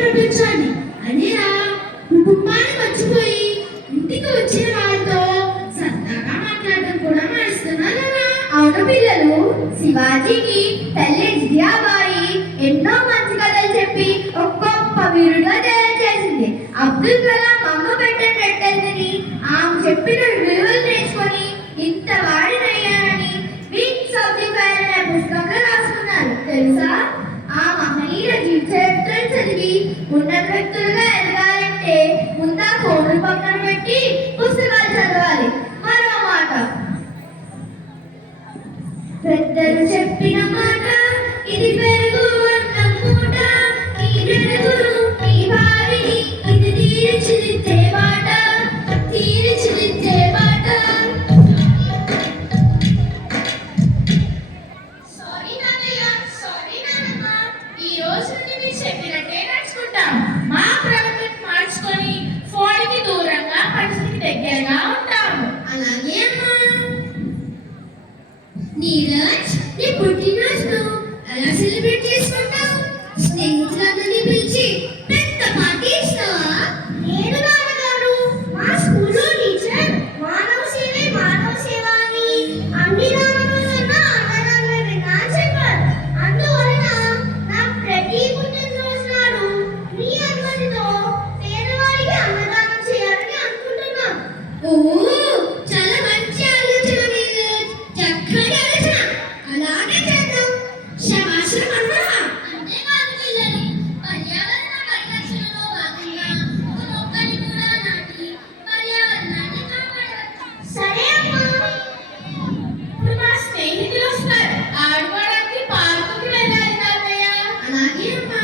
ప్రపంచాన్ని అదేరా కుటుంబాన్ని మర్చిపోయి ఇంటికి వచ్చిన వాళ్ళతో సరదాగా మాట్లాడడం కూడా మానేస్తున్నారా? అవును పిల్లలు, శివాజీకి తల్లి జియాబాయి ఎన్నో మంచి కథలు చెప్పి ఒక గొప్ప వీరుడుగా తయారు చేసింది. అబ్దుల్ కలాం అమ్మ పెట్టిన రెట్టెల్ని ఆమె చెప్పిన విలువలు నేర్చుకొని ఇంత వాడినయ్యారని వింగ్స్ ఆఫ్ ది ఫైర్ అనే పుస్తకంలో రాసుకున్నారు. తెలుసా? ఆ మహనీయుల జీవిత చరిత్రను చదివి ఉన్నత వ్యక్తులుగా ఎదగాలంటే ముందా ఫోన్లు పక్కన పెట్టి పుస్తకాలు చదవాలి. మరో మాట, పెద్దలు చెప్పిన మాట ఇది పెరుగు అన్నం మూట, ఈ పెరుగును ఈ బావిని ఇది తీర్చిదిద్దే బాట, తీర్చిదిద్దే బాట. సారీ నాన్నయ్య, సారీ నాన్నమ్మ. ఈ రోజు నుండి మీరు చెప్పినట్టే నడుచుకుంటాం. మా ప్రవర్తన మార్చుకొని ఫోన్కి దూరంగా పరిస్థితికి దగ్గరగా ఉంటాము. అలాగే అమ్మా. నీరజ్, నీ పుట్టినరోజును ఎలా సెలబ్రేట్ చేసుకుంటావు? స్నేహితులందరినీ పిలిచి పెద్ద పార్టీ ఇస్తావా? లేదు నాన్నగారు, మా స్కూల్లో టీచర్ మానవ సేవే మానవ సేవ అని అన్ని దానాలన్నా అన్నదానమే విన్నా చెప్పారు. అందువలన నా ప్రతి పుట్టినరోజు నాడు మీ అనుమతితో పేదవారికి అన్నదానం చేయాలని అనుకుంటున్నాను. చాలా మంచి ఆలోచన నీరజ్, చక్కటి ఆలోచన. అలాగే చేద్దాం. శభాష్ మనోహర. అంతేకాదు పిల్లలు, పర్యావరణ పరిరక్షణలో భాగంగా ఒక మొక్కని కూడా నాటి పర్యావరణాన్ని కాపాడవచ్చు. సరే అమ్మా. ఇప్పుడు మా స్నేహితులు వస్తారు. ఆడుకోవడానికి పార్కుకి వెళ్ళాలి తాతయ్య. అలాగే అమ్మా.